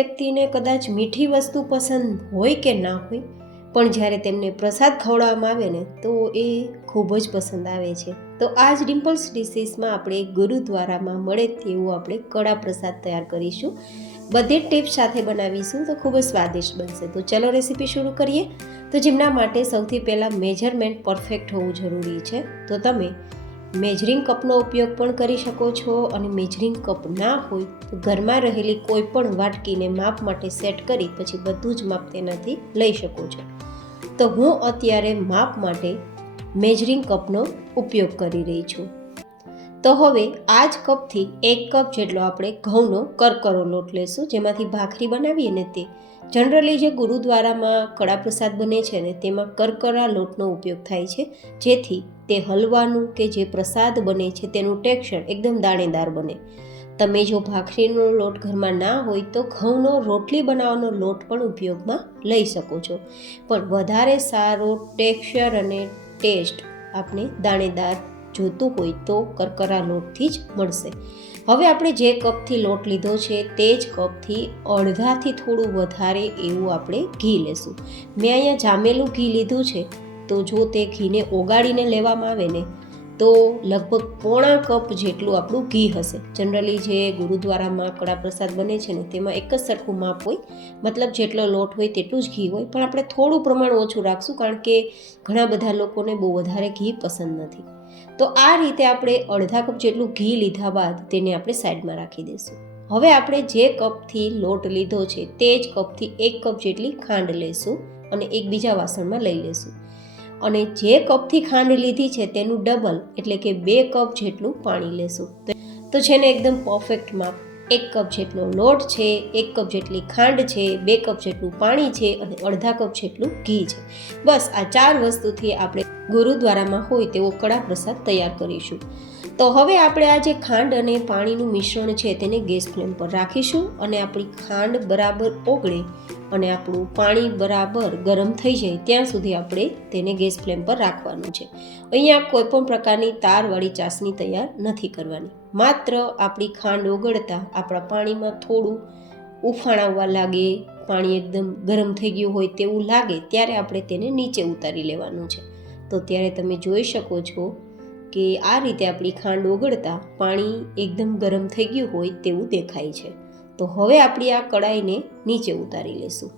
વ્યક્તિને કદાચ મીઠી વસ્તુ પસંદ હોય કે ના હોય, પણ જ્યારે તેમને પ્રસાદ ખવડાવવામાં આવે ને તો એ ખૂબ જ પસંદ આવે છે. તો આ જ ડિમ્પલ્સ ડિશીસમાં આપણે ગુરુદ્વારામાં મળે તેવું આપણે કડા પ્રસાદ તૈયાર કરીશું. બધી ટિપ્સ સાથે બનાવીશું તો ખૂબ જ સ્વાદિષ્ટ બનશે. તો ચલો રેસીપી શરૂ કરીએ. તો જેમના માટે સૌથી પહેલાં મેજરમેન્ટ પરફેક્ટ હોવું જરૂરી છે. તો તમે મેજરિંગ કપનો ઉપયોગ પણ કરી શકો છો, અને મેજરિંગ કપ ના હોય તો ઘરમાં રહેલી કોઈ પણ વાટકીને માપ માટે સેટ કરી પછી બધું જ માપ તેનાથી લઈ શકો છો. તો હું અત્યારે માપ માટે મેજરિંગ કપનો ઉપયોગ કરી રહી છું. તો હવે આ જ કપથી 1 કપ જેટલો આપણે ઘઉંનો કરકરો લોટ લેશું, જેમાંથી ભાખરી બનાવીએ ને તે. જનરલી જે ગુરુદ્વારામાં કડા પ્રસાદ બને છે ને તેમાં કરકરા લોટનો ઉપયોગ થાય છે, જેથી તે હલવાનું કે જે પ્રસાદ બને છે તેનું ટેક્સચર એકદમ દાણેદાર બને. તમે જો ભાખરીનો લોટ ઘરમાં ના હોય તો ઘઉંનો રોટલી બનાવવાનો લોટ પણ ઉપયોગમાં લઈ શકો છો, પણ વધારે સારો ટેક્સચર અને ટેસ્ટ આપણે દાણેદાર જોતું હોય તો કરકરા લોટથી જ મળશે. હવે આપણે જે કપથી લોટ લીધો છે તે જ કપથી અડધાથી થોડું વધારે એવું આપણે ઘી લેશું. મેં અહીંયા જામેલું ઘી લીધું છે, તો જો તે ઘીને ઓગાળીને લેવામાં આવે ને તો લગભગ પોણા કપ જેટલું આપણું ઘી હશે. જનરલી જે ગુરુદ્વારામાં કડા પ્રસાદ બને છે ને તેમાં એક જ સરખું માપ હોય, મતલબ જેટલો લોટ હોય તેટલું જ ઘી હોય, પણ આપણે થોડું પ્રમાણ ઓછું રાખશું કારણ કે ઘણા બધા લોકોને બહુ વધારે ઘી પસંદ નથી. તો આ રીતે આપણે અડધા કપ જેટલું ઘી લીધા બાદ તેને આપણે સાઈડમાં રાખી દઈશું. હવે આપણે જે કપથી લોટ લીધો છે તે જ કપથી 1 કપ જેટલી ખાંડ લેશું અને એક બીજા વાસણમાં લઈ લેશું. અને જે કપથી ખાંડ લીધી છે તેનું ડબલ એટલે કે 2 કપ જેટલું પાણી લેશું. તો છે ને એકદમ પરફેક્ટ માપ. 1 કપ જેટલો લોટ છે, 1 કપ જેટલી ખાંડ છે, 2 કપ જેટલું પાણી છે અને અડધા કપ જેટલું ઘી છે. બસ આ 4 વસ્તુથી આપણે ગુરુદ્વારામાં હોય તેવો કડા પ્રસાદ તૈયાર કરીશું. તો હવે આપણે આ જે ખાંડ અને પાણીનું મિશ્રણ છે તેને ગેસ ફ્લેમ પર રાખીશું, અને આપણી ખાંડ બરાબર ઓગળે અને આપણું પાણી બરાબર ગરમ થઈ જાય ત્યાં સુધી આપણે તેને ગેસ ફ્લેમ પર રાખવાનું છે. અહીંયા કોઈ પણ પ્રકારની તારવાળી ચાસણી તૈયાર નથી કરવાની. માત્ર આપણી ખાંડ ઓગળતા આપણા પાણીમાં થોડું ઉફાણ આવવા લાગે, પાણી એકદમ ગરમ થઈ ગયું હોય તેવું લાગે ત્યારે આપણે તેને નીચે ઉતારી લેવાનું છે. તો ત્યારે તમે જોઈ શકો છો કે આ રીતે આપણી ખાંડ ઓગળતા પાણી એકદમ ગરમ થઈ ગયું હોય તેવું દેખાય છે. તો હવે આપણી આ કડાઈને નીચે ઉતારી લેશું.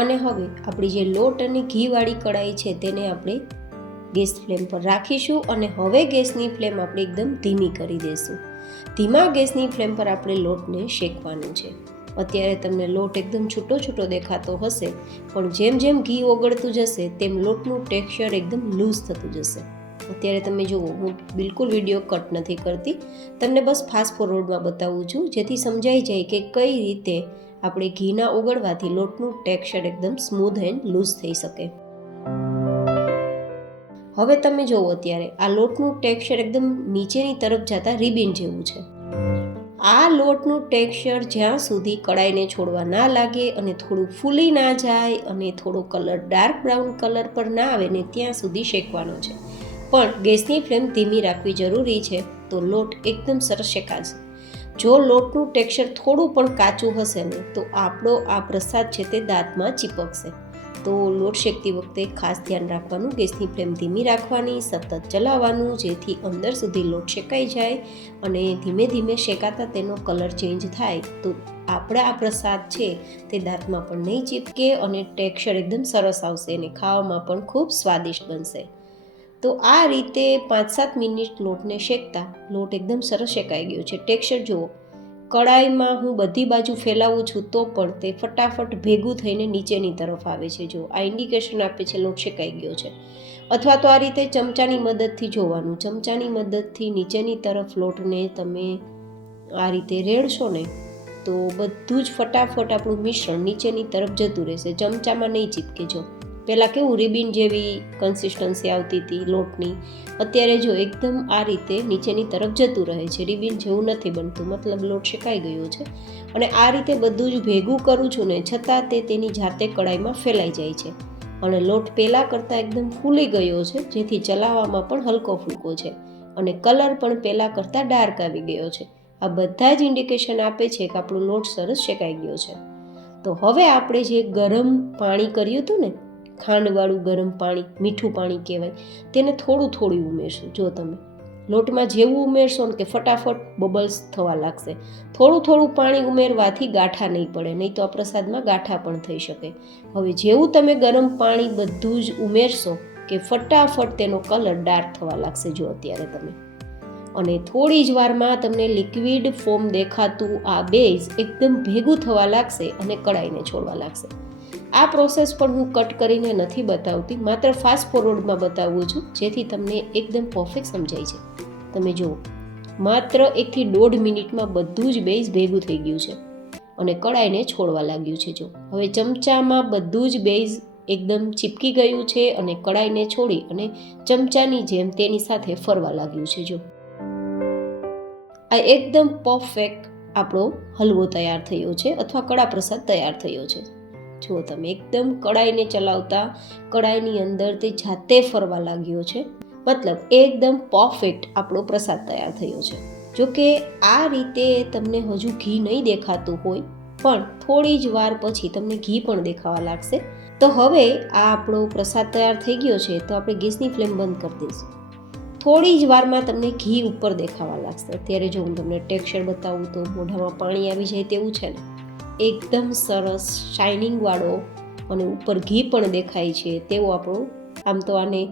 અને હવે આપણી જે લોટ અને ઘીવાળી કડાઈ છે તેને આપણે ગેસ ફ્લેમ પર રાખીશું, અને હવે ગેસની ફ્લેમ આપણે એકદમ ધીમી કરી દઈશું. ધીમા ગેસની ફ્લેમ પર આપણે લોટને શેકવાનું છે. અત્યારે તમને લોટ એકદમ છૂટો છૂટો દેખાતો હશે, પણ જેમ જેમ ઘી ઓગળતું જશે તેમ લોટનું ટેક્સચર એકદમ લૂઝ થતું જશે. અત્યારે તમે જુઓ, હું બિલકુલ વિડીયો કટ નથી કરતી, તમને બસ ફાસ્ટ ફોરવર્ડમાં બતાવું છું જેથી સમજાઈ જાય કે કઈ રીતે આપણે ઘીના ઓગળવાથી લોટનું ટેક્સચર એકદમ સ્મૂધ એન્ડ લૂઝ થઈ શકે. હવે તમે જુઓ, અત્યારે આ લોટનું ટેક્સચર એકદમ નીચેની તરફ જતા રિબિન જેવું છે. આ લોટનું ટેક્સચર જ્યાં સુધી કડાઈને છોડવા ના લાગે અને થોડું ફૂલી ના જાય અને થોડો કલર ડાર્ક બ્રાઉન કલર પર ના આવે ને ત્યાં સુધી શેકવાનો છે. પણ ગેસની ફ્લેમ ધીમી રાખવી જરૂરી છે, તો લોટ એકદમ સરસ શેકાશે. જો લોટનું ટેક્સચર થોડું પણ કાચું હશે ને તો આપણો આ પ્રસાદ છે તે દાંતમાં ચીપકશે. તો લોટ શેકતી વખતે ખાસ ધ્યાન રાખવાનું, ગેસની ફ્લેમ ધીમી રાખવાની, સતત ચલાવવાનું જેથી અંદર સુધી લોટ શેકાઈ જાય, અને ધીમે ધીમે શેકાતા તેનો કલર ચેન્જ થાય તો આપણે આ પ્રસાદ છે તે દાંતમાં પણ નહીં ચીપકે અને ટેક્સચર એકદમ સરસ આવશે અને ખાવામાં પણ ખૂબ સ્વાદિષ્ટ બનશે. તો આ રીતે 5-7 મિનિટ લોટને શેકતા લોટ એકદમ સરસ શેકાઈ ગયો છે. ટેક્સચર જુઓ, કડાઈમાં હું બધી બાજુ ફેલાવું છું તો પણ તે ફટાફટ ભેગું થઈને નીચેની તરફ આવે છે. જો આ ઇન્ડિકેશન આપે છે લોટ શેકાઈ ગયો છે. અથવા તો આ રીતે ચમચાની મદદથી જોવાનું, ચમચાની મદદથી નીચેની તરફ લોટને તમે આ રીતે રેડશો ને તો બધું જ ફટાફટ આપણું મિશ્રણ નીચેની તરફ જતું રહેશે, ચમચામાં નહીં ચીપકે. જો પહેલાં કેવું રિબિન જેવી કન્સિસ્ટન્સી આવતી હતી લોટની, અત્યારે જો એકદમ આ રીતે નીચેની તરફ જતું રહે છે, રિબિન જેવું નથી બનતું, મતલબ લોટ શેકાઈ ગયો છે. અને આ રીતે બધું જ ભેગું કરું છું ને છતાં તે તેની જાતે કડાઈમાં ફેલાઈ જાય છે, અને લોટ પહેલાં કરતાં એકદમ ફૂલી ગયો છે જેથી ચલાવવામાં પણ હલકો ફૂલકો છે, અને કલર પણ પહેલાં કરતાં ડાર્ક આવી ગયો છે. આ બધા જ ઇન્ડિકેશન આપે છે કે આપણો લોટ સરસ શેકાઈ ગયો છે. તો હવે આપણે જે ગરમ પાણી કર્યું હતું ને, ખાંડવાળું ગરમ પાણી, મીઠું પાણી કહેવાય, તેને થોડું થોડું ઉમેરશું. જો તમે લોટમાં જેવું ઉમેરશો ને કે ફટાફટ બબલ્સ થવા લાગશે. થોડું થોડું પાણી ઉમેરવાથી ગાંઠા નહીં પડે, નહીં તો આ પ્રસાદમાં ગાંઠા પણ થઈ શકે. હવે જેવું તમે ગરમ પાણી બધું જ ઉમેરશો કે ફટાફટ તેનો કલર ડાર્ક થવા લાગશે. જો અત્યારે તમે, અને થોડી જ વારમાં તમને લિક્વિડ ફોર્મ દેખાતું આ બેઝ એકદમ ભેગું થવા લાગશે અને કડાઈને છોડવા લાગશે. આ પ્રોસેસ પણ હું કટ કરીને નથી બતાવતી, માત્ર ફાસ્ટ ફોરવર્ડમાં બતાવું છું જેથી તમને એકદમ પરફેક્ટ સમજાય છે. તમે જુઓ, માત્ર 1 થી 1.5 મિનિટમાં બધું જ બેઝ ભેગું થઈ ગયું છે અને કડાઈને છોડવા લાગ્યું છે. જો હવે ચમચામાં બધું જ બેઝ એકદમ ચીપકી ગયું છે અને કડાઈને છોડી અને ચમચાની જેમ તેની સાથે ફરવા લાગ્યું છે. જો આ એકદમ પરફેક્ટ આપણો હલવો તૈયાર થયો છે અથવા કડા પ્રસાદ તૈયાર થયો છે. જો તમે એકદમ કડાઈને ચલાવતા કડાઈની અંદર તે જાતે ફરવા લાગ્યો છે, મતલબ એકદમ પરફેક્ટ આપણો પ્રસાદ તૈયાર થયો છે. જો કે આ રીતે તમને હજુ ઘી નહીં દેખાતું હોય, પણ થોડી જ વાર પછી તમને ઘી પણ દેખાવા લાગશે. તો હવે આ આપણો પ્રસાદ તૈયાર થઈ ગયો છે, તો આપણે ગેસની ફ્લેમ બંધ કરી દઈશું. થોડી જ વારમાં તમને ઘી ઉપર દેખાવા લાગશે. અત્યારે જો હું તમને ટેક્સચર બતાવું તો મોઢામાં પાણી આવી જાય તેવું છે ને, એકદમ સરસ શાઇનિંગવાળો અને ઉપર ઘી પણ દેખાય છે તેવો આપણો, આમ તો આને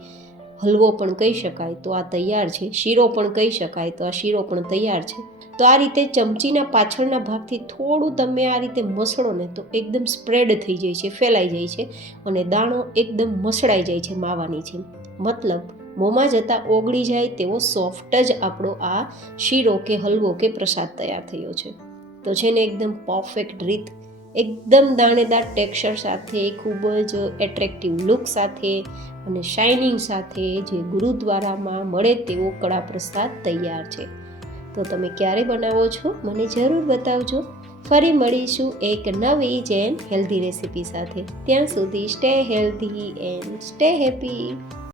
હલવો પણ કહી શકાય, તો આ તૈયાર છે. શીરો પણ કહી શકાય, તો આ શીરો પણ તૈયાર છે. તો આ રીતે ચમચીના પાછળના ભાગથી થોડું તમે આ રીતે મસળો ને તો એકદમ સ્પ્રેડ થઈ જાય છે, ફેલાઈ જાય છે અને દાણો એકદમ મસળાઈ જાય છે માવાની છે. મતલબ મોંમાં જતાં ઓગળી જાય તેવો સોફ્ટ જ આપણો આ શીરો કે હલવો કે પ્રસાદ તૈયાર થયો છે. તો છે ને એકદમ પરફેક્ટ રીત, એકદમ દાણેદાર ટેક્સચર સાથે, ખૂબ જ એટ્રેક્ટિવ લુક સાથે અને શાઇનિંગ સાથે જે ગુરુદ્વારામાં મળે તેવો કડા પ્રસાદ તૈયાર છે. તો તમે ક્યારે બનાવો છો મને જરૂર બતાવજો. ફરી મળીશું એક નવી જ એન્ડ હેલ્ધી રેસિપી સાથે. ત્યાં સુધી stay healthy and stay happy.